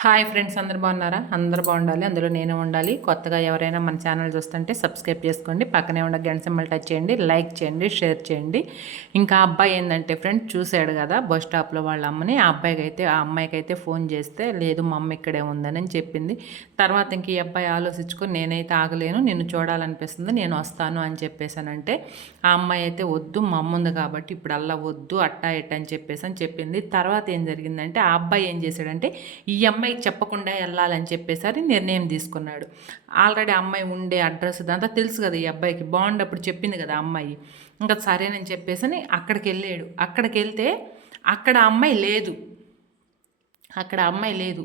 Hi friends అందరు బాగున్నారా? అందరు బాగుండాలి అందులో నేను ఉండాలి. కొత్తగా ఎవరైనా మన ఛానల్ చూస్తుంటే సబ్స్క్రైబ్ చేసుకోండి. పక్కనే ఉన్న గంట సింబల్ టచ్ చేయండి లైక్ చేయండి షేర్ చేయండి. ఇంకా అబ్బాయి ఏంటంటే ఫ్రెండ్ చూశాడు కదా బస్ స్టాప్లో వాళ్ళ అమ్మని. ఆ అబ్బాయికి అయితే ఆ అమ్మాయికి అయితే ఫోన్ చేస్తే లేదు మా అమ్మ ఇక్కడే ఉందని చెప్పింది. తర్వాత ఇంక ఈ అబ్బాయి ఆలోచించుకొని నేనైతే ఆగలేను నిన్ను చూడాలనిపిస్తుంది నేను వస్తాను అని చెప్పేసానంటే ఆ అమ్మాయి అయితే వద్దు మా అమ్మ ఉంది కాబట్టి ఇప్పుడు అల్లా వద్దు అట్టా ఎట్ట అని చెప్పేసి అని చెప్పింది. తర్వాత ఏం జరిగిందంటే ఆ అబ్బాయి ఏం చేశాడంటే ఈ అమ్మాయి అమ్మాయికి చెప్పకుండా వెళ్ళాలని చెప్పేసరి నిర్ణయం తీసుకున్నాడు. ఆల్రెడీ అమ్మాయి ఉండే అడ్రస్ ఇదంతా తెలుసు కదా ఈ అబ్బాయికి. బాగుండి అప్పుడు చెప్పింది కదా అమ్మాయి. ఇంకా సరేనని చెప్పేసి అక్కడికి వెళ్ళాడు. అక్కడికి వెళ్తే అక్కడ అమ్మాయి లేదు. అక్కడ అమ్మాయి లేదు.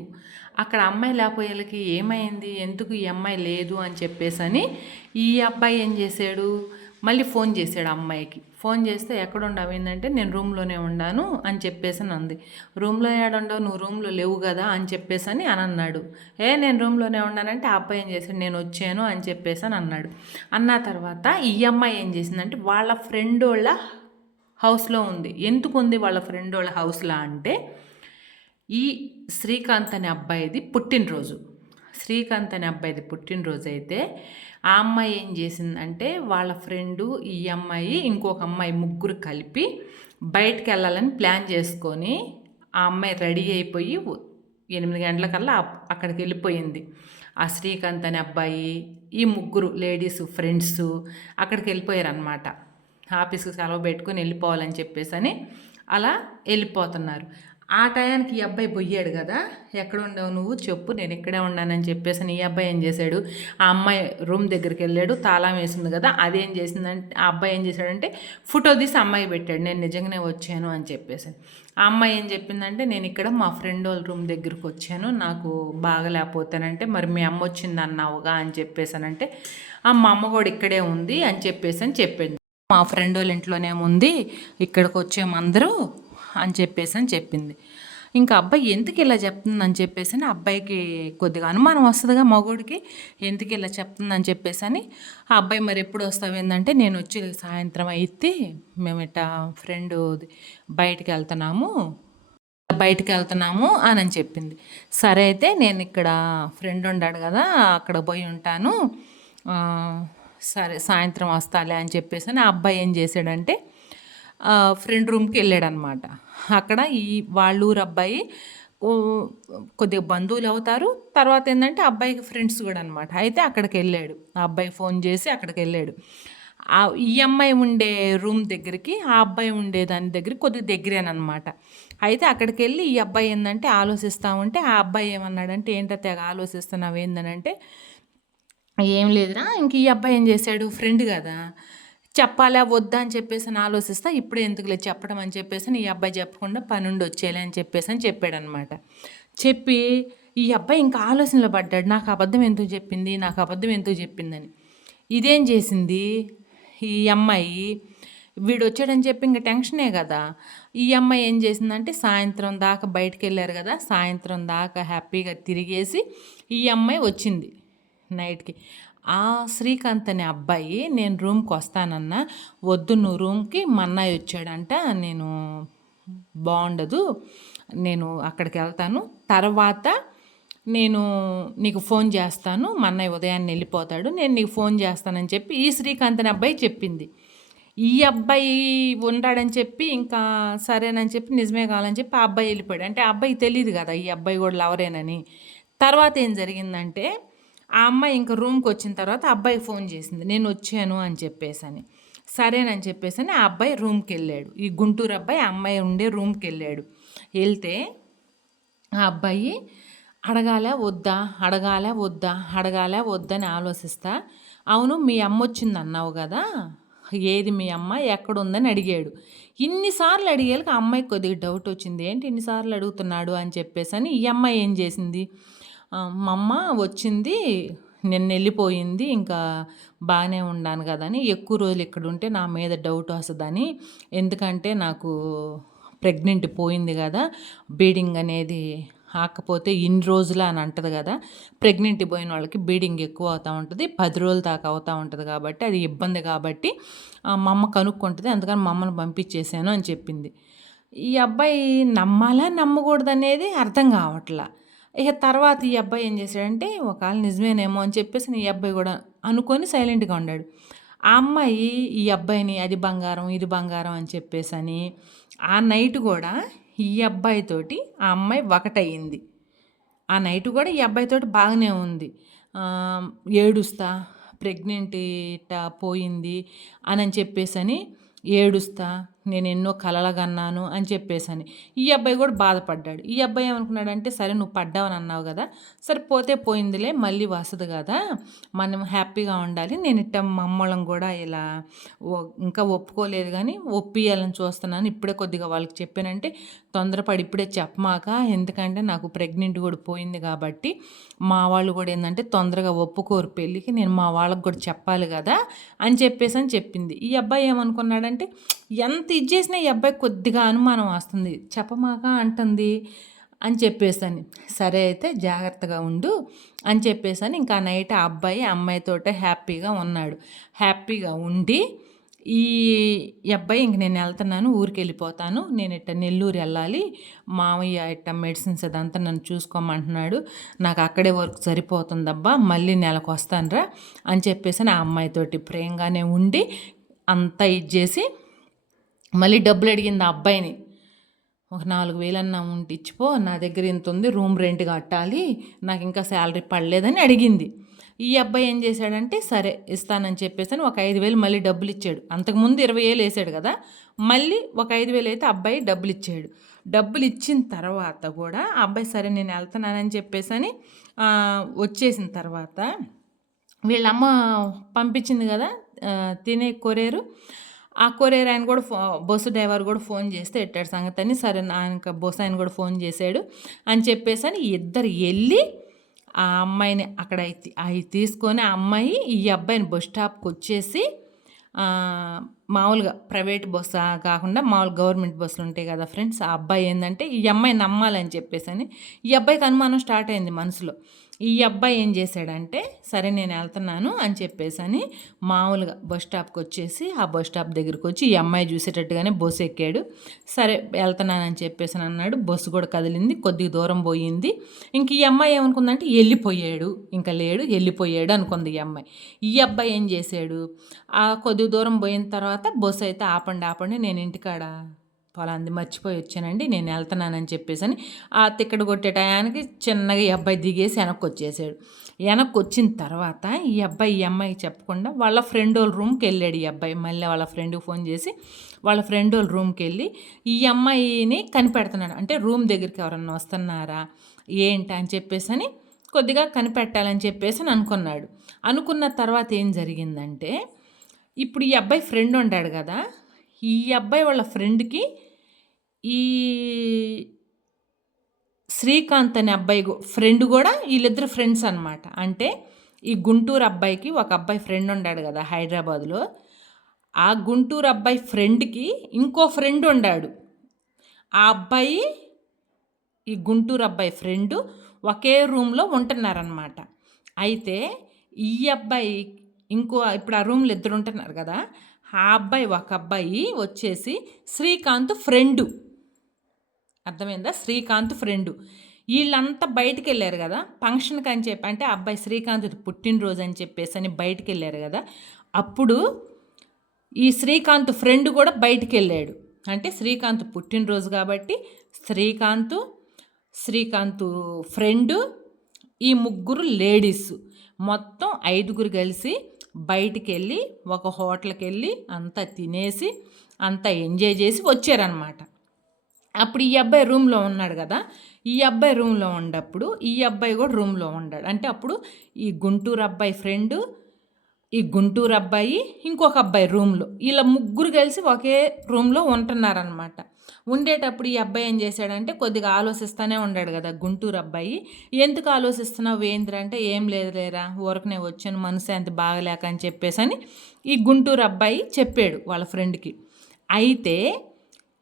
అక్కడ అమ్మాయి లేకపోయేళ్ళకి ఏమైంది? ఎందుకు ఈ అమ్మాయి లేదు అని చెప్పేసని ఈ అబ్బాయి ఏం చేశాడు? మళ్ళీ ఫోన్ చేశాడు అమ్మాయికి. ఫోన్ చేస్తే ఎక్కడ ఉండవు ఏంటంటే నేను రూమ్లోనే ఉన్నాను అని చెప్పేసి అంది. రూమ్లో ఏడుండవు? నువ్వు రూమ్లో లేవు కదా అని చెప్పేసి అని అని అన్నాడు. ఏ నేను రూమ్లోనే ఉన్నానంటే ఆ అబ్బాయి ఏం చేశాడు? నేను వచ్చాను అని చెప్పేసి అని అన్నాడు. అన్న తర్వాత ఈ అమ్మాయి ఏం చేసిందంటే వాళ్ళ ఫ్రెండ్ వాళ్ళ హౌస్లో ఉంది. ఎందుకు ఉంది వాళ్ళ ఫ్రెండ్ వాళ్ళ హౌస్లో అంటే ఈ శ్రీకాంత్ అనే అబ్బాయిది పుట్టినరోజు. శ్రీకాంత్ అనే అబ్బాయిది పుట్టినరోజు అయితే ఆ అమ్మాయి ఏం చేసిందంటే వాళ్ళ ఫ్రెండు ఈ అమ్మాయి ఇంకొక అమ్మాయి ముగ్గురు కలిపి బయటికి వెళ్ళాలని ప్లాన్ చేసుకొని ఆ అమ్మాయి రెడీ అయిపోయి ఎనిమిది గంటలకల్లా అక్కడికి వెళ్ళిపోయింది. ఆ శ్రీకాంత్ అనే అబ్బాయి ఈ ముగ్గురు లేడీస్ ఫ్రెండ్స్ అక్కడికి వెళ్ళిపోయారు అనమాట ఆఫీస్కి సెలవు పెట్టుకొని వెళ్ళిపోవాలని చెప్పేసి అని అలా వెళ్ళిపోతున్నారు. ఆ టయానికి ఈ అబ్బాయి పోయాడు కదా. ఎక్కడ ఉండవు నువ్వు? చెప్పు నేను ఇక్కడే ఉన్నానని చెప్పేసి ఈ అబ్బాయి ఏం చేశాడు? ఆ అమ్మాయి రూమ్ దగ్గరికి వెళ్ళాడు తాళం వేసింది కదా. అదేం చేసిందంటే ఆ అబ్బాయి ఏం చేశాడంటే ఫోటో తీసి అమ్మాయి పెట్టాడు నేను నిజంగానే వచ్చాను అని చెప్పేసి. ఆ అమ్మాయి ఏం చెప్పిందంటే నేను ఇక్కడ మా ఫ్రెండ్ వాళ్ళ రూమ్ దగ్గరికి వచ్చాను నాకు బాగలేకపోతానంటే మరి మీ అమ్మ వచ్చింది అన్నావుగా అని చెప్పేసానంటే "ఆ, మా అమ్మ కూడా ఇక్కడే ఉంది అని చెప్పేసి అని చెప్పింది. మా ఫ్రెండ్ వాళ్ళ ఇంట్లోనే ఉంది ఇక్కడికి వచ్చేమందరూ అని చెప్పేసి అని చెప్పింది. ఇంకా అబ్బాయి ఎందుకు ఇలా చెప్తుందని చెప్పేసి అని అబ్బాయికి కొద్దిగా అనుమానం వస్తుందిగా మగోడికి. ఎందుకు ఇలా చెప్తుందని చెప్పేసి అని ఆ అబ్బాయి మరి ఎప్పుడు వస్తావు ఏంటంటే నేను వచ్చి సాయంత్రం అయితే మేము ఇట్టా ఫ్రెండ్ బయటికి వెళ్తున్నాము బయటికి వెళ్తున్నాము అని అని చెప్పింది. సరే అయితే నేను ఇక్కడ ఫ్రెండ్ ఉన్నాడు కదా అక్కడ పోయి ఉంటాను. సరే సాయంత్రం వస్తాలే అని చెప్పేసి అని ఆ అబ్బాయి ఏం చేశాడంటే ఫ్రెండ్ రూమ్కి వెళ్ళాడనమాట అక్కడ ఈ వాళ్ళ ఊరు అబ్బాయి కొద్దిగా బంధువులు అవుతారు. తర్వాత ఏంటంటే అబ్బాయికి ఫ్రెండ్స్ కూడా అనమాట అయితే అక్కడికి వెళ్ళాడు. ఆ అబ్బాయి ఫోన్ చేసి అక్కడికి వెళ్ళాడు. ఆ ఈ అమ్మాయి ఉండే రూమ్ దగ్గరికి ఆ అబ్బాయి ఉండే దాని దగ్గరికి కొద్దిగా దగ్గరేనమాట అయితే అక్కడికి వెళ్ళి ఈ అబ్బాయి ఏంటంటే ఆలోచిస్తూ ఉంటే ఆ అబ్బాయి ఏమన్నాడంటే ఏంటో తెగ ఆలోచిస్తున్నావు ఏందనంటే ఏం లేదురా ఇంక ఈ అబ్బాయి ఏం చేశాడు? ఫ్రెండ్ కదా. చెప్పాలా వద్దా అని చెప్పేసి అని ఆలోచిస్తా ఇప్పుడే ఎందుకులే చెప్పడం అని చెప్పేసి అని ఈ అబ్బాయి చెప్పకుండా పనుండి వచ్చేలే అని చెప్పేసి అని చెప్పాడనమాట. చెప్పి ఈ అబ్బాయి ఇంకా ఆలోచనలో పడ్డాడు నాకు అబద్ధం ఎందుకు చెప్పింది నాకు అబద్ధం ఎందుకు చెప్పిందని. ఇదేం చేసింది? ఈ అమ్మాయి వీడు వచ్చాడని చెప్పి ఇంకా టెన్షనే కదా. ఈ అమ్మాయి ఏం చేసిందంటే సాయంత్రం దాకా బయటకు వెళ్ళారు కదా సాయంత్రం దాకా హ్యాపీగా తిరిగేసి ఈ అమ్మాయి వచ్చింది నైట్కి. ఆ శ్రీకాంత్ అనే అబ్బాయి నేను రూమ్కి వస్తానన్నా వద్దు నువ్వు రూమ్కి మా అన్నయ్య వచ్చాడంట నేను బాగుండదు నేను అక్కడికి వెళ్తాను. తర్వాత నేను నీకు ఫోన్ చేస్తాను మా అన్నయ్య ఉదయాన్నే వెళ్ళిపోతాడు నేను నీకు ఫోన్ చేస్తానని చెప్పి ఈ శ్రీకాంత్ అనే అబ్బాయి చెప్పింది. ఈ అబ్బాయి ఉన్నాడని చెప్పి ఇంకా సరేనని చెప్పి నిజమే కావాలని చెప్పి ఆ అబ్బాయి వెళ్ళిపోయాడు. అంటే ఆ అబ్బాయి తెలియదు కదా ఈ అబ్బాయి కూడా లవరేనని. తర్వాత ఏం జరిగిందంటే ఆ అమ్మాయి ఇంకా రూమ్కి వచ్చిన తర్వాత అబ్బాయి ఫోన్ చేసింది. నేను వచ్చాను అని చెప్పేసి అని సరేనని చెప్పేసి అని ఆ అబ్బాయి రూమ్కి వెళ్ళాడు. ఈ గుంటూరు అబ్బాయి ఆ అమ్మాయి ఉండే రూమ్కి వెళ్ళాడు. వెళ్తే ఆ అబ్బాయి అడగాల వద్దా? అడగాల వద్దా? అడగాల వద్దని ఆలోచిస్తా. అవును మీ అమ్మ వచ్చింది అన్నావు కదా? ఏది మీ అమ్మ? ఎక్కడ ఉందని అడిగాడు. ఇన్నిసార్లు అడిగేలకు ఆ అమ్మాయికి కొద్దిగా డౌట్ వచ్చింది. ఏంటి ఇన్నిసార్లు అడుగుతున్నాడు అని చెప్పేసి అని ఈ అమ్మాయి ఏం చేసింది? మా అమ్మ వచ్చింది నిన్న వెళ్ళిపోయింది ఇంకా బాగానే ఉన్నాను కదా అని ఎక్కువ రోజులు ఇక్కడ ఉంటే నా మీద డౌట్ వస్తుందని ఎందుకంటే నాకు ప్రెగ్నెంట్ పోయింది కదా బీడింగ్ అనేది ఆకపోతే ఇన్ని రోజులు అని అంటది కదా. ప్రెగ్నెంట్ పోయిన వాళ్ళకి బీడింగ్ ఎక్కువ అవుతూ ఉంటుంది పది రోజుల దాకా అవుతూ ఉంటుంది కాబట్టి అది ఇబ్బంది కాబట్టి మా అమ్మ కనుక్కుంటుంది అందుకని మా అమ్మను పంపించేశాను అని చెప్పింది. ఈ అబ్బాయి నమ్మాలా నమ్మకూడదు అనేది అర్థం కావట్లా. ఇక తర్వాత ఈ అబ్బాయి ఏం చేశాడంటే ఒకవేళ నిజమేనేమో అని చెప్పేసి ఈ అబ్బాయి కూడా అనుకొని సైలెంట్గా ఉన్నాడు ఆ అమ్మాయి ఈ అబ్బాయిని అది బంగారం ఇది బంగారం అని చెప్పేసి అని ఆ నైట్ కూడా ఈ అబ్బాయితోటి ఆ అమ్మాయి ఒకటయ్యింది ఆ నైట్ కూడా ఈ అబ్బాయితోటి బాగానే ఉంది. ఏడుస్తా ప్రెగ్నెంట్ పోయింది అని అని చెప్పేసి అని ఏడుస్తా నేను ఎన్నో కలలగన్నాను అని చెప్పేసని. ఈ అబ్బాయి కూడా బాధపడ్డాడు. ఈ అబ్బాయి ఏమనుకున్నాడంటే సరే నువ్వు పడ్డావని అన్నావు కదా సరే పోతే పోయిందిలే మళ్ళీ వస్తుంది కదా మనం హ్యాపీగా ఉండాలి నేను ఇట్ట మమ్మల్ని కూడా ఇలా ఇంకా ఒప్పుకోలేదు కానీ ఒప్పియాలని చూస్తున్నాను. ఇప్పుడే కొద్దిగా వాళ్ళకి చెప్పానంటే తొందరపడి ఇప్పుడే చెప్పమాక ఎందుకంటే నాకు ప్రెగ్నెంట్ కూడా పోయింది కాబట్టి మా వాళ్ళు కూడా ఏంటంటే తొందరగా ఒప్పుకోరు పెళ్ళికి నేను మా వాళ్ళకి కూడా చెప్పాలి కదా అని చెప్పేసి అని చెప్పింది. ఈ అబ్బాయి ఏమనుకున్నాడంటే ఎంత ఇది ఈ అబ్బాయి కొద్దిగా అనుమానం వస్తుంది. చెప్పమాక అంటుంది అని చెప్పేసాను. సరే అయితే జాగ్రత్తగా ఉండు అని చెప్పేసాను ఇంకా నైట్ ఆ అబ్బాయి అమ్మాయితోటే హ్యాపీగా ఉన్నాడు. హ్యాపీగా ఉండి ఈ అబ్బాయి ఇంక నేను వెళ్తున్నాను ఊరికి వెళ్ళిపోతాను నేను ఇట్ట నెల్లూరు వెళ్ళాలి మామయ్య ఇట్ట మెడిసిన్స్ అదంతా నన్ను చూసుకోమంటున్నాడు నాకు అక్కడే వర్క్ సరిపోతుందబ్బా మళ్ళీ నెలకు వస్తానురా అని చెప్పేసి ఆ అమ్మాయితోటి ప్రేమగానే ఉండి అంతా ఇది చేసి మళ్ళీ డబ్బులు అడిగింది ఆ అబ్బాయిని. ఒక నాలుగు వేలన్నా ఉంటే ఇచ్చిపో నా దగ్గర ఇంత ఉంది రూమ్ రెంట్ కట్టాలి నాకు ఇంకా శాలరీ పడలేదని అడిగింది. ఈ అబ్బాయి ఏం చేశాడంటే సరే ఇస్తానని చెప్పేసి అని ఒక ఐదు వేలు మళ్ళీ డబ్బులు ఇచ్చాడు. అంతకుముందు ఇరవై వేలు వేసాడు కదా మళ్ళీ ఒక ఐదు వేలు అయితే అబ్బాయి డబ్బులు ఇచ్చాడు. డబ్బులు ఇచ్చిన తర్వాత కూడా అబ్బాయి సరే నేను వెళ్తున్నానని చెప్పేసి అని వచ్చేసిన తర్వాత వీళ్ళమ్మ పంపించింది కదా తినే కొరేరు ఆ కొరియర్ ఆయన కూడా ఫో బస్సు డ్రైవర్ కూడా ఫోన్ చేస్తే ఎట్టాడు సంగతి అని సరే ఆయనకు బస్సు ఆయన కూడా ఫోన్ చేశాడు అని చెప్పేసి అని ఇద్దరు వెళ్ళి ఆ అమ్మాయిని అక్కడ అవి తీసుకొని ఆ అమ్మాయి ఈ అబ్బాయిని బస్ స్టాప్కి వచ్చేసి మామూలుగా ప్రైవేట్ బస్సు కాకుండా మామూలు గవర్నమెంట్ బస్సులు ఉంటాయి కదా ఫ్రెండ్స్ ఆ అబ్బాయి ఏంటంటే ఈ అమ్మాయి నమ్మాలని చెప్పేసి అని ఈ అబ్బాయికి అనుమానం స్టార్ట్ అయింది మనసులో. ఈ అబ్బాయి ఏం చేశాడంటే సరే నేను వెళ్తున్నాను అని చెప్పేసి అని మామూలుగా బస్ స్టాప్కి వచ్చేసి ఆ బస్ స్టాప్ దగ్గరికి వచ్చి ఈ అమ్మాయి చూసేటట్టుగానే బస్సు ఎక్కాడు. సరే వెళ్తున్నానని చెప్పేసి అన్నాడు. బస్సు కూడా కదిలింది కొద్దిగా దూరం పోయింది. ఇంక ఈ అమ్మాయి ఏమనుకుందంటే వెళ్ళిపోయాడు ఇంకా లేడు వెళ్ళిపోయాడు అనుకుంది ఈ అమ్మాయి. ఈ అబ్బాయి ఏం చేశాడు? ఆ కొద్ది దూరం పోయిన తర్వాత తర్వాత బస్సు అయితే ఆపండి ఆపండి నేను ఇంటికాడ పొలాంది మర్చిపోయి వచ్చానండి నేను వెళ్తున్నానని చెప్పేసి అని ఆ తిక్కడు కొట్టే టయానికి చిన్నగా ఈ అబ్బాయి దిగేసి వెనక్కి వచ్చేసాడు. వెనక్కి వచ్చిన తర్వాత ఈ అబ్బాయి ఈ అమ్మాయి చెప్పకుండా వాళ్ళ ఫ్రెండ్ వాళ్ళ రూమ్కి వెళ్ళాడు ఈ అబ్బాయి. మళ్ళీ వాళ్ళ ఫ్రెండ్కి ఫోన్ చేసి వాళ్ళ ఫ్రెండ్ వాళ్ళ రూమ్కి వెళ్ళి ఈ అమ్మాయిని కనిపెడుతున్నాడు. అంటే రూమ్ దగ్గరికి ఎవరన్నా వస్తున్నారా ఏంటి అని చెప్పేసి అని కొద్దిగా కనిపెట్టాలని చెప్పేసి అని అనుకున్నాడు. అనుకున్న తర్వాత ఏం జరిగిందంటే ఇప్పుడు ఈ అబ్బాయి ఫ్రెండ్ ఉండాడు కదా ఈ అబ్బాయి వాళ్ళ ఫ్రెండ్కి ఈ శ్రీకాంత్ అనే అబ్బాయి ఫ్రెండ్ కూడా వీళ్ళిద్దరు ఫ్రెండ్స్ అనమాట అంటే ఈ గుంటూరు అబ్బాయికి ఒక అబ్బాయి ఫ్రెండ్ ఉండాడు కదా హైదరాబాద్లో. ఆ గుంటూరు అబ్బాయి ఫ్రెండ్కి ఇంకో ఫ్రెండ్ ఉండాడు. ఆ అబ్బాయి ఈ గుంటూరు అబ్బాయి ఫ్రెండ్ ఒకే రూమ్లో ఉంటున్నారనమాట అయితే ఈ అబ్బాయి ఇంకో ఇప్పుడు ఆ రూమ్లో ఇద్దరు ఉంటున్నారు కదా ఆ అబ్బాయి ఒక అబ్బాయి వచ్చేసి శ్రీకాంత్ ఫ్రెండు అర్థమైందా? శ్రీకాంత్ ఫ్రెండు వీళ్ళంతా బయటికి వెళ్ళారు కదా ఫంక్షన్కి అని చెప్పి అంటే ఆ అబ్బాయి శ్రీకాంత్ పుట్టినరోజు అని చెప్పేసి అని బయటికి వెళ్ళారు కదా అప్పుడు ఈ శ్రీకాంత్ ఫ్రెండ్ కూడా బయటికి వెళ్ళాడు. అంటే శ్రీకాంత్ పుట్టినరోజు కాబట్టి శ్రీకాంత్ శ్రీకాంత్ ఫ్రెండు ఈ ముగ్గురు లేడీస్ మొత్తం ఐదుగురు కలిసి బయటికి వెళ్ళి ఒక హోటల్కి వెళ్ళి అంతా తినేసి అంతా ఎంజాయ్ చేసి వచ్చారనమాట అప్పుడు ఈ అబ్బాయి రూమ్లో ఉన్నాడు కదా ఈ అబ్బాయి రూమ్లో ఉండప్పుడు ఈ అబ్బాయి కూడా రూమ్లో ఉన్నాడు అంటే అప్పుడు ఈ గుంటూరు అబ్బాయి ఫ్రెండ్ ఈ గుంటూరు అబ్బాయి ఇంకొక అబ్బాయి రూమ్లో. ఇలా ముగ్గురు కలిసి ఒకే రూమ్లో ఉంటున్నారనమాట ఉండేటప్పుడు ఈ అబ్బాయి ఏం చేశాడంటే కొద్దిగా ఆలోచిస్తూనే ఉన్నాడు కదా గుంటూరు అబ్బాయి. ఎందుకు ఆలోచిస్తున్నావు ఏంద్ర అంటే ఏం లేదు లేరా ఊరకనే వచ్చాను మనసు అంత బాగలేక అని చెప్పేసి అని ఈ గుంటూరు అబ్బాయి చెప్పాడు వాళ్ళ ఫ్రెండ్కి. అయితే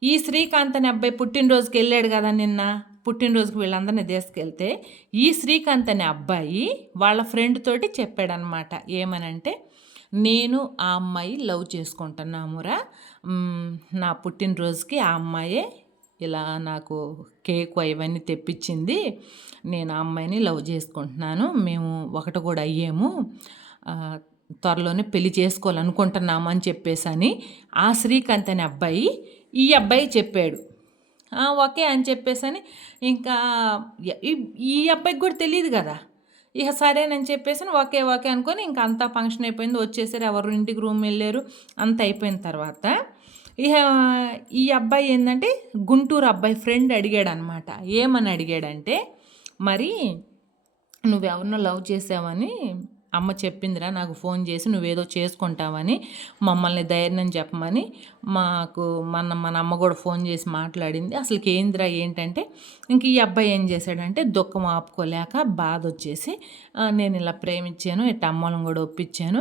ఈ శ్రీకాంత్ అనే అబ్బాయి పుట్టినరోజుకి వెళ్ళాడు కదా నిన్న. పుట్టినరోజుకి వీళ్ళందరినీ తీసుకెళ్తే ఈ శ్రీకాంత్ అనే అబ్బాయి వాళ్ళ ఫ్రెండ్ తోటి చెప్పాడనమాట ఏమనంటే నేను ఆ అమ్మాయి లవ్ చేసుకుంటున్నామురా నా పుట్టినరోజుకి ఆ అమ్మాయే ఇలా నాకు కేక్ అవన్నీ తెప్పించింది. నేను ఆ అమ్మాయిని లవ్ చేసుకుంటున్నాను. మేము ఒకటి కూడా అయ్యాము. త్వరలోనే పెళ్ళి చేసుకోవాలనుకుంటున్నాము అని చెప్పేసని ఆ శ్రీకాంత్ అనే అబ్బాయి ఈ అబ్బాయి చెప్పాడు. ఓకే అని చెప్పేసని ఇంకా ఈ- ఈ అబ్బాయికి కూడా తెలియదు కదా. ఇక సరేనని చెప్పేసి ఓకే ఓకే అనుకొని ఇంకా అంతా ఫంక్షన్ అయిపోయింది. వచ్చేసారు ఎవరు ఇంటికి రూమ్ వెళ్ళారు. అంత అయిపోయిన తర్వాత ఇక ఈ అబ్బాయి ఏంటంటే గుంటూరు అబ్బాయి ఫ్రెండ్ అడిగాడు అనమాట ఏమని అడిగాడంటే మరి నువ్వెవరినో లవ్ చేసావని అమ్మ చెప్పిందిరా నాకు ఫోన్ చేసి నువ్వేదో చేసుకుంటావని మమ్మల్ని ధైర్యం చెప్పమని మాకు మన మన అమ్మ కూడా ఫోన్ చేసి మాట్లాడింది. అసలు ఏందిరా ఏంటంటే ఇంక ఈ అబ్బాయి ఏం చేశాడంటే దుఃఖం ఆపుకోలేక బాధ వచ్చేసి నేను ఇలా ప్రేమించాను ఇట్ట అమ్మలను కూడా ఒప్పించాను.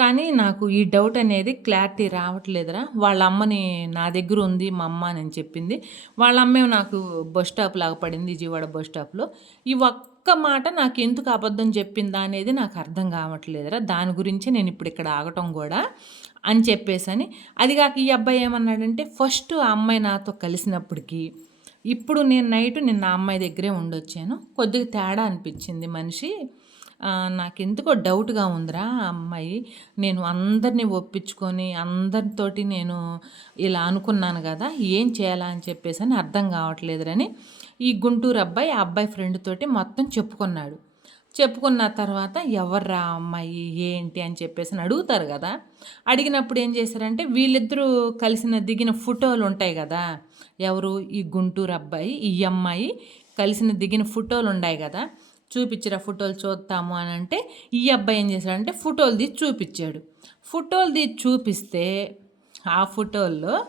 కానీ నాకు ఈ డౌట్ అనేది క్లారిటీ రావట్లేదురా. వాళ్ళ అమ్మని నా దగ్గర ఉంది మా అమ్మ అని చెప్పింది వాళ్ళ అమ్మే నాకు బస్ స్టాప్ లాగా పడింది విజయవాడ బస్ స్టాప్లో. ఈ ఒక్క ఒక్క మాట నాకు ఎందుకు అబద్ధం చెప్పిందా అనేది నాకు అర్థం కావట్లేదురా. దాని గురించి నేను ఇప్పుడు ఇక్కడ ఆగటం కూడా అని చెప్పేసని. అది కాక ఈ అబ్బాయి ఏమన్నాడంటే ఫస్ట్ ఆ అమ్మాయి నాతో కలిసినప్పటికీ ఇప్పుడు నేను నైట్ నిన్న అమ్మాయి దగ్గరే ఉండొచ్చాను. కొద్దిగా తేడా అనిపించింది మనిషి. నాకెందుకో డౌట్గా ఉందిరా ఆ అమ్మాయి. నేను అందరినీ ఒప్పించుకొని అందరితోటి నేను ఇలా అనుకున్నాను కదా ఏం చేయాలా అని చెప్పేసి అని అర్థం కావట్లేదురని ఈ గుంటూరు అబ్బాయి ఆ అబ్బాయి ఫ్రెండ్ తోటి మొత్తం చెప్పుకున్నాడు. చెప్పుకున్న తర్వాత ఎవర్రా అమ్మాయి ఏంటి అని చెప్పేసి అని అడుగుతారు కదా. అడిగినప్పుడు ఏం చేశారంటే వీళ్ళిద్దరూ కలిసిన దిగిన ఫోటోలు ఉంటాయి కదా. ఎవరు? ఈ గుంటూరు అబ్బాయి ఈ అమ్మాయి కలిసిన దిగిన ఫోటోలు ఉన్నాయి కదా. చూపించిన ఫోటోలు చూద్దాము అని అంటే ఈ అబ్బాయి ఏం చేశాడంటే ఫోటోలు తీసి చూపించాడు. ఫోటోలు తీసి చూపిస్తే ఆ ఫోటోల్లో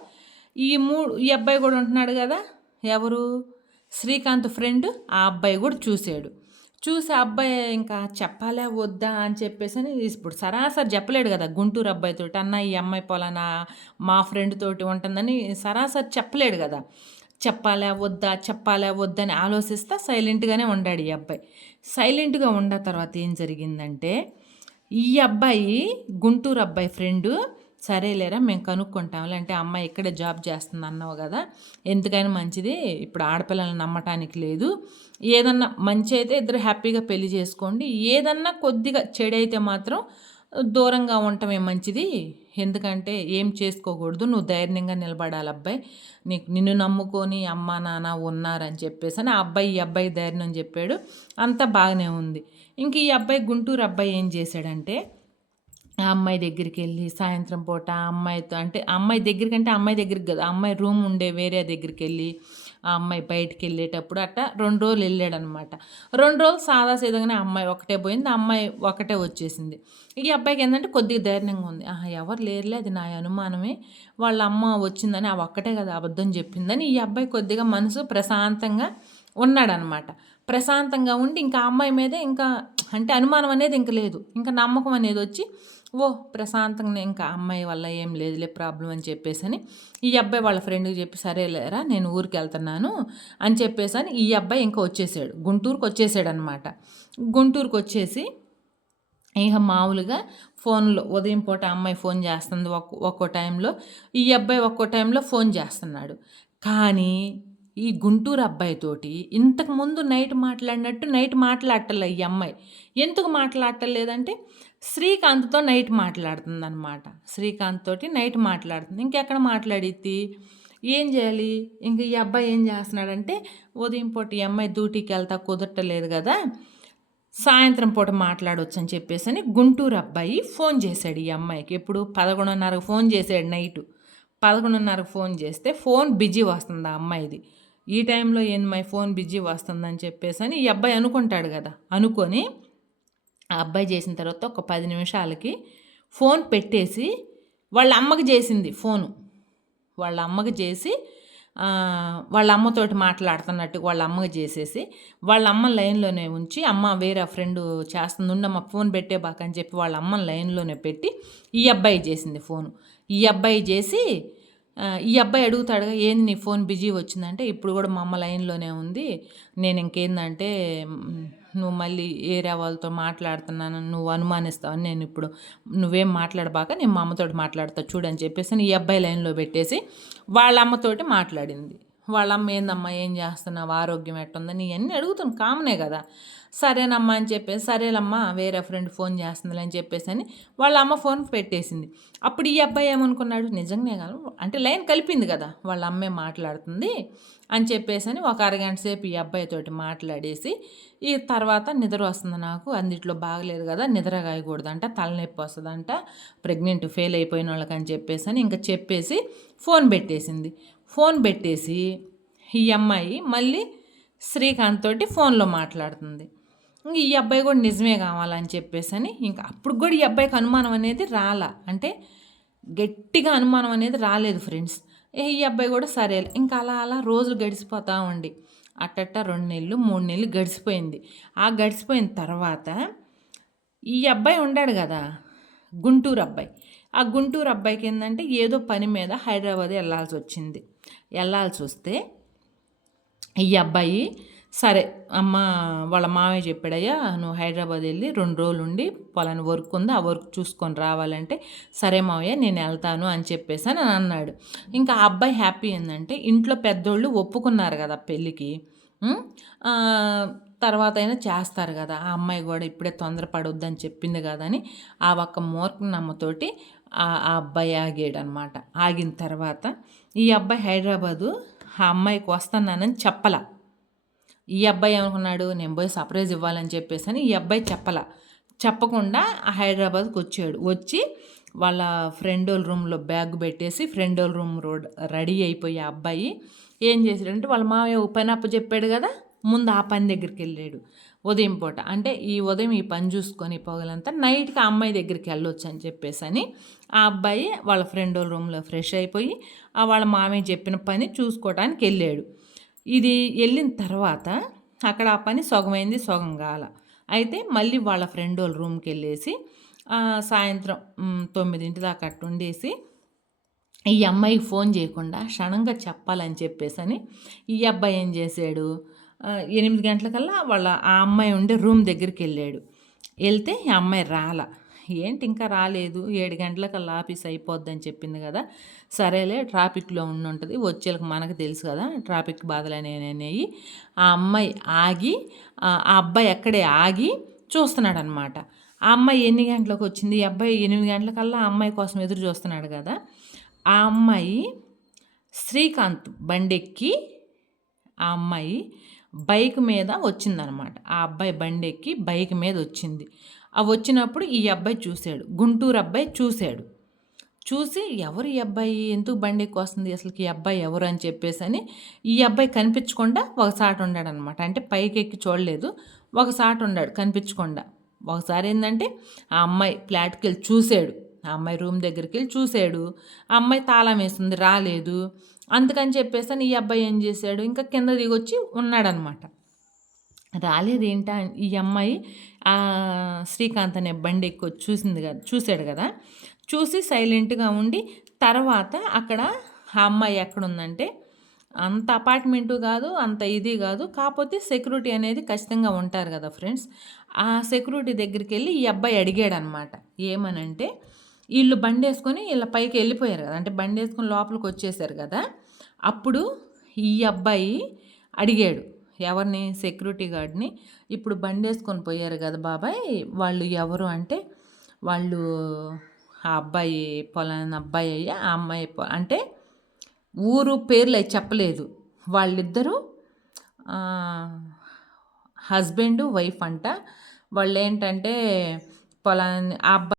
ఈ మూడు ఈ అబ్బాయి కూడా ఉంటున్నాడు కదా? ఎవరు? శ్రీకాంత్ ఫ్రెండ్ ఆ అబ్బాయి కూడా చూశాడు. చూసి ఆ అబ్బాయి ఇంకా చెప్పాలా వద్దా అని చెప్పేసి అని ఇప్పుడు సరాసరి చెప్పలేడు కదా గుంటూరు అబ్బాయితో అన్న ఈ అమ్మాయి పొలానా మా ఫ్రెండ్ తోటి ఉంటుందని సరాసరి చెప్పలేడు కదా. చెప్పాలా వద్దా చెప్పాలా వద్దా అని ఆలోచిస్తా సైలెంట్గానే ఉండాడు ఈ అబ్బాయి. సైలెంట్గా ఉన్న తర్వాత ఏం జరిగిందంటే ఈ అబ్బాయి గుంటూరు అబ్బాయి ఫ్రెండు సరేలేరా మేము కనుక్కుంటాం అంటే అమ్మాయి ఇక్కడే జాబ్ చేస్తుంది అన్నావు కదా ఎందుకైనా మంచిది ఇప్పుడు ఆడపిల్లల్ని నమ్మటానికి లేదు ఏదన్నా మంచి అయితే ఇద్దరు హ్యాపీగా పెళ్ళి చేసుకోండి ఏదన్నా కొద్దిగా చెడైతే మాత్రం దూరంగా ఉండటమే మంచిది? ఎందుకంటే ఏం చేసుకోకూడదు. నువ్వు ధైర్యంగా నిలబడాలి అబ్బాయి. నీకు నిన్ను నమ్ముకొని అమ్మ నాన్న ఉన్నారని చెప్పేసి అని ఆ అబ్బాయి ఈ అబ్బాయి ధైర్యం చెప్పాడు. అంతా బాగానే ఉంది. ఇంక ఈ అబ్బాయి గుంటూరు అబ్బాయి ఏం చేశాడంటే ఆ అమ్మాయి దగ్గరికి వెళ్ళి సాయంత్రం పూట ఆ అమ్మాయితో అంటే అమ్మాయి దగ్గరికి అంటే అమ్మాయి దగ్గరికి కదా అమ్మాయి రూమ్ ఉండే వేరే దగ్గరికి వెళ్ళి ఆ అమ్మాయి బయటికి వెళ్ళేటప్పుడు అట్ట రెండు రోజులు వెళ్ళాడనమాట. రెండు రోజులు సాదా సీదంగానే ఆ అమ్మాయి ఒకటే పోయింది ఆ అమ్మాయి ఒకటే వచ్చేసింది. ఈ అబ్బాయికి ఏంటంటే కొద్దిగా ధైర్యంగా ఉంది. ఆహా ఎవరు లేరులే అది నా అనుమానమే. వాళ్ళ అమ్మ వచ్చిందని ఆ ఒక్కటే కదా అబద్ధం చెప్పిందని ఈ అబ్బాయి కొద్దిగా మనసు ప్రశాంతంగా ఉన్నాడనమాట. ప్రశాంతంగా ఉండి ఇంకా అమ్మాయి మీదే ఇంకా అంటే అనుమానం అనేది ఇంక లేదు. ఇంకా నమ్మకం అనేది వచ్చి ఓ ప్రశాంతంగా ఇంకా అమ్మాయి వల్ల ఏం లేదులే ప్రాబ్లం అని చెప్పేసి అని ఈ అబ్బాయి వాళ్ళ ఫ్రెండ్కి చెప్పి సరే లేరా నేను ఊరికి వెళ్తున్నాను అని చెప్పేసి అని ఈ అబ్బాయి ఇంకా వచ్చేసాడు. గుంటూరుకు వచ్చేసాడు అనమాట గుంటూరుకు వచ్చేసి ఇక మామూలుగా ఫోన్లో ఉదయం పూట అమ్మాయి ఫోన్ చేస్తుంది. ఒక్కో ఒక్కో టైంలో ఈ అబ్బాయి ఒక్కో టైంలో ఫోన్ చేస్తున్నాడు. కానీ ఈ గుంటూరు అబ్బాయితోటి ఇంతకు ముందు నైట్ మాట్లాడినట్టు నైట్ మాట్లాడటలే ఈ అమ్మాయి. ఎందుకు మాట్లాడటం లేదంటే శ్రీకాంత్తో నైట్ మాట్లాడుతుంది అనమాట శ్రీకాంత్ తోటి నైట్ మాట్లాడుతుంది. ఇంకెక్కడ మాట్లాడిద్ది? ఏం చేయాలి? ఇంక ఈ అబ్బాయి ఏం చేస్తున్నాడంటే ఉదయం పూట ఈ అమ్మాయి డ్యూటీకి వెళ్తా కుదరటలేదు కదా సాయంత్రం పూట మాట్లాడవచ్చు అని చెప్పేసి అని గుంటూరు అబ్బాయి ఫోన్ చేశాడు ఈ అమ్మాయికి. ఎప్పుడు? పదకొండున్నరకు ఫోన్ చేశాడు నైట్. పదకొండున్నరకు ఫోన్ చేస్తే ఫోన్ బిజీ వస్తుంది ఆ అమ్మాయిది. ఈ టైంలో ఏంది మై ఫోన్ బిజీ వస్తుందని చెప్పేసి అని ఈ అబ్బాయి అనుకుంటాడు కదా అనుకొని ఆ అబ్బాయి చేసిన తర్వాత ఒక పది నిమిషాలకి ఫోన్ పెట్టేసి వాళ్ళ అమ్మకి చేసింది ఫోను. వాళ్ళ అమ్మకి చేసి వాళ్ళ అమ్మతోటి మాట్లాడుతున్నట్టు వాళ్ళ అమ్మకి చేసేసి వాళ్ళ అమ్మ లైన్లోనే ఉంచి అమ్మ వేరే ఫ్రెండ్ చేస్తుంది ఉండమ్మ ఫోన్ పెట్టే బాక అని చెప్పి వాళ్ళ అమ్మ లైన్లోనే పెట్టి ఈ అబ్బాయి చేసింది ఫోను. ఈ అబ్బాయి చేసి ఈ అబ్బాయి అడుగుతాడుగా ఏంది నీ ఫోన్ బిజీ వచ్చిందంటే ఇప్పుడు కూడా మా అమ్మ లైన్లోనే ఉంది. నేను ఇంకేందంటే నువ్వు మళ్ళీ ఏరియా వాళ్ళతో మాట్లాడుతున్నాను నువ్వు అనుమానిస్తావని నేను ఇప్పుడు నువ్వేం మాట్లాడబాక నేను మా అమ్మతోటి మాట్లాడతా చూడని చెప్పేసి ఈ అబ్బాయి లైన్లో పెట్టేసి వాళ్ళ అమ్మతోటి మాట్లాడింది. వాళ్ళ అమ్మ ఏందమ్మా ఏం చేస్తున్నావు ఆరోగ్యం ఎట్టుందని ఇవన్నీ అడుగుతాను కామనే కదా. సరేనమ్మా అని చెప్పేసి సరేలమ్మా వేరే ఫ్రెండ్ ఫోన్ చేస్తుంది అని చెప్పేసి అని వాళ్ళ అమ్మ ఫోన్ పెట్టేసింది. అప్పుడు ఈ అబ్బాయి ఏమనుకున్నాడు నిజంగానే కాదు అంటే లైన్ కలిపింది కదా వాళ్ళ అమ్మే మాట్లాడుతుంది అని చెప్పేసి అని ఒక అరగంట సేపు ఈ అబ్బాయితోటి మాట్లాడేసి ఈ తర్వాత నిద్ర వస్తుంది నాకు అందిట్లో బాగలేదు కదా నిద్ర కాయకూడదంట తలనొప్పి వస్తుందంట ప్రెగ్నెంట్ ఫెయిల్ అయిపోయిన వాళ్ళకి అని చెప్పేసి అని ఇంకా చెప్పేసి ఫోన్ పెట్టేసింది. ఫోన్ పెట్టేసి ఈ అమ్మాయి మళ్ళీ శ్రీకాంత్ తోటి ఫోన్లో మాట్లాడుతుంది. ఇంక ఈ అబ్బాయి కూడా నిజమే కావాలని చెప్పేసి అని ఇంకా అప్పుడు కూడా ఈ అబ్బాయికి అనుమానం అనేది రాలా. అంటే గట్టిగా అనుమానం అనేది రాలేదు ఫ్రెండ్స్. ఏ ఈ అబ్బాయి కూడా సరే ఇంకా అలా అలా రోజులు గడిచిపోతూ ఉండి. అట్టట్ట రెండు నెలలు మూడు నెలలు గడిచిపోయింది. ఆ గడిచిపోయిన తర్వాత ఈ అబ్బాయి ఉండాడు కదా గుంటూరు అబ్బాయి. ఆ గుంటూరు అబ్బాయికి ఏంటంటే ఏదో పని మీద హైదరాబాద్ వెళ్ళాల్సి వచ్చింది. వెళ్ళాల్సి వస్తే ఈ అబ్బాయి సరే అమ్మ వాళ్ళ మామయ్య చెప్పాడయ్యా నువ్వు హైదరాబాద్ వెళ్ళి రెండు రోజులు ఉండి పలాని వర్క్ ఉంది ఆ వర్క్ చూసుకొని రావాలంటే సరే మావయ్య నేను వెళ్తాను అని చెప్పేసి అని అన్నాడు. ఇంకా ఆ అబ్బాయి హ్యాపీ ఏంటంటే ఇంట్లో పెద్దోళ్ళు ఒప్పుకున్నారు కదా పెళ్ళికి తర్వాత అయినా చేస్తారు కదా ఆ అమ్మాయి కూడా ఇప్పుడే తొందరపడొద్దని చెప్పింది కదా అని ఆ ఒక్క నమ్మతోటి ఆ అబ్బాయి ఆగాడనమాట. ఆగిన తర్వాత ఈ అబ్బాయి హైదరాబాదు ఆ అమ్మాయికి వస్తున్నానని చెప్పలా. ఈ అబ్బాయి ఏమనుకున్నాడు? నేను పోయి సర్ప్రైజ్ ఇవ్వాలని చెప్పేసి అని ఈ అబ్బాయి చెప్పలా. చెప్పకుండా హైదరాబాద్కి వచ్చాడు. వచ్చి వాళ్ళ ఫ్రెండ్ వాళ్ళ రూమ్లో బ్యాగ్ పెట్టేసి ఫ్రెండ్ వాళ్ళ రూమ్ రోడ్ రెడీ అయిపోయి ఆ అబ్బాయి ఏం చేశాడంటే వాళ్ళ మామయ్య పని చెప్పాడు కదా ముందు ఆ పని దగ్గరికి వెళ్ళాడు. ఉదయం పూట. అంటే ఈ ఉదయం ఈ పని చూసుకొని పొగలంతా నైట్కి ఆ అమ్మాయి దగ్గరికి వెళ్ళొచ్చు అని చెప్పేసి అని ఆ అబ్బాయి వాళ్ళ ఫ్రెండ్ వాళ్ళ రూమ్లో ఫ్రెష్ అయిపోయి ఆ వాళ్ళ మామయ్య చెప్పిన పని చూసుకోవడానికి వెళ్ళాడు. ఇది వెళ్ళిన తర్వాత అక్కడ ఆ పని సొగమైంది సొగం కాల. అయితే మళ్ళీ వాళ్ళ ఫ్రెండ్ వాళ్ళ రూమ్కి వెళ్ళేసి సాయంత్రం తొమ్మిదింటి దాకా అట్టుండేసి ఈ అమ్మాయికి ఫోన్ చేయకుండా క్షణంగా చెప్పాలని చెప్పేసి అని ఈ అబ్బాయి ఏం చేశాడు? ఎనిమిది గంటలకల్లా వాళ్ళ ఆ అమ్మాయి ఉండే రూమ్ దగ్గరికి వెళ్ళాడు. వెళ్తే ఈ అమ్మాయి రాల. ఏంటి ఇంకా రాలేదు? ఏడు గంటలకల్లా ఆఫీస్ అయిపోద్దని చెప్పింది కదా. సరేలే ట్రాఫిక్లో ఉండి ఉంటుంది వచ్చేలకు మనకు తెలుసు కదా ట్రాఫిక్ బాధలు అనేవి ఆ అమ్మాయి ఆగి ఆ అబ్బాయి ఎక్కడే ఆగి చూస్తున్నాడు అనమాట ఆ అమ్మాయి ఎన్ని గంటలకు వచ్చింది? ఈ అబ్బాయి ఎనిమిది గంటలకల్లా ఆ అమ్మాయి కోసం ఎదురు చూస్తున్నాడు కదా. ఆ అమ్మాయి శ్రీకాంత్ బండెక్కి ఆ అమ్మాయి బైక్ మీద వచ్చిందనమాట. ఆ అబ్బాయి బండి ఎక్కి బైక్ మీద వచ్చింది. ఆ వచ్చినప్పుడు ఈ అబ్బాయి చూశాడు. గుంటూరు అబ్బాయి చూశాడు. చూసి ఎవరు ఈ అబ్బాయి? ఎందుకు బండి ఎక్కువ వస్తుంది? అసలు ఈ అబ్బాయి ఎవరు అని చెప్పేసి అని ఈ అబ్బాయి కనిపించకుండా ఒకసారి ఉన్నాడు అనమాట అంటే పైకి ఎక్కి చూడలేదు ఒకసారి ఉన్నాడు కనిపించకుండా. ఒకసారి ఏంటంటే ఆ అమ్మాయి ఫ్లాట్కి వెళ్ళి చూశాడు. ఆ అమ్మాయి రూమ్ దగ్గరికి వెళ్ళి చూశాడు. ఆ అమ్మాయి తాళం వేస్తుంది. రాలేదు. అందుకని చెప్పేసి అని ఈ అబ్బాయి ఏం చేశాడు? ఇంకా కింద దిగొచ్చి ఉన్నాడనమాట. రాలేదేంటా? ఈ అమ్మాయి శ్రీకాంత్ అనే బండి ఎక్కువ చూసింది కదా చూశాడు కదా? చూసి సైలెంట్గా ఉండి తర్వాత అక్కడ ఆ అమ్మాయి ఎక్కడుందంటే అంత అపార్ట్మెంటు కాదు అంత ఇది కాదు కాకపోతే సెక్యూరిటీ అనేది ఖచ్చితంగా ఉంటారు కదా ఫ్రెండ్స్. ఆ సెక్యూరిటీ దగ్గరికి వెళ్ళి ఈ అబ్బాయి అడిగాడనమాట. ఏమనంటే వీళ్ళు బండి వేసుకొని వీళ్ళ పైకి వెళ్ళిపోయారు కదా. అంటే బండి వేసుకొని లోపలికి వచ్చేసారు కదా. అప్పుడు ఈ అబ్బాయి అడిగాడు ఎవరిని? సెక్యూరిటీ గార్డ్ని? ఇప్పుడు బండి వేసుకొని పోయారు కదా బాబాయ్. వాళ్ళు ఎవరు? అంటే వాళ్ళు ఆ అబ్బాయి పొలాన అబ్బాయి అయ్యా ఆ అమ్మాయి అంటే ఊరు పేర్లు అవి చెప్పలేదు. వాళ్ళిద్దరూ హస్బెండ్ వైఫ్ అంట. వాళ్ళు ఏంటంటే పొలాన్ని ఆ అబ్బాయి